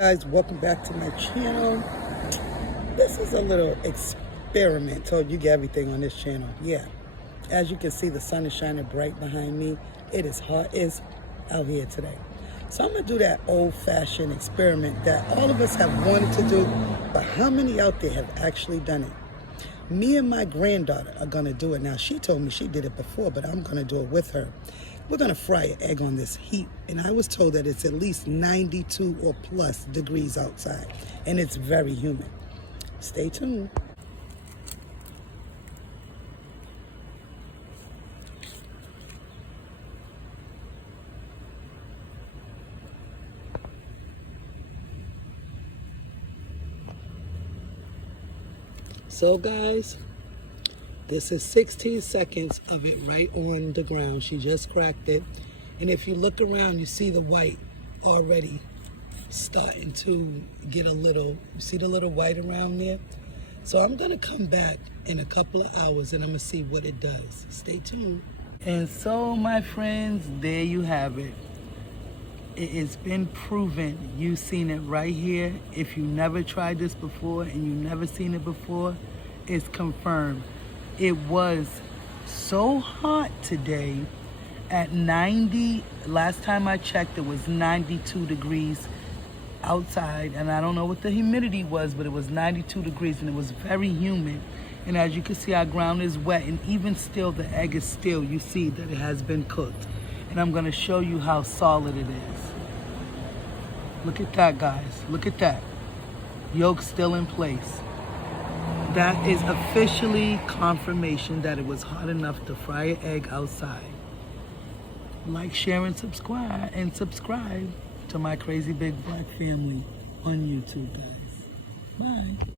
Guys, welcome back to my channel. This is a little experiment. Told you get everything on this channel. Yeah, as you can see, the sun is shining bright behind me. It is hot as out here today. So I'm gonna do that old-fashioned experiment that all of us have wanted to do, but how many out there have actually done it? Me and my granddaughter are gonna do it now. She told me she did it before, but I'm gonna do it with her. We're gonna fry an egg on this heat, and I was told that it's at least 92 or plus degrees outside, and it's very humid. Stay tuned. So guys, this is 16 seconds of it right on the ground. She just cracked it. And if you look around, you see the white already starting to get a little, you see the little white around there? So I'm gonna come back in a couple of hours and I'm gonna see what it does. Stay tuned. And so my friends, there you have it. It has been proven. You've seen it right here. If you never tried this before and you never seen it before, it's confirmed. It was so hot today at 90. Last time I checked, it was 92 degrees outside, and I don't know what the humidity was, but it was 92 degrees and it was very humid. And as you can see, our ground is wet, and even still, the egg is still, you see that it has been cooked. And I'm gonna show you how solid it is. Look at that, guys. Look at that. Yolk still in place. That is officially confirmation that it was hot enough to fry an egg outside. Like, share, and subscribe to my crazy big black family on YouTube, guys. Bye.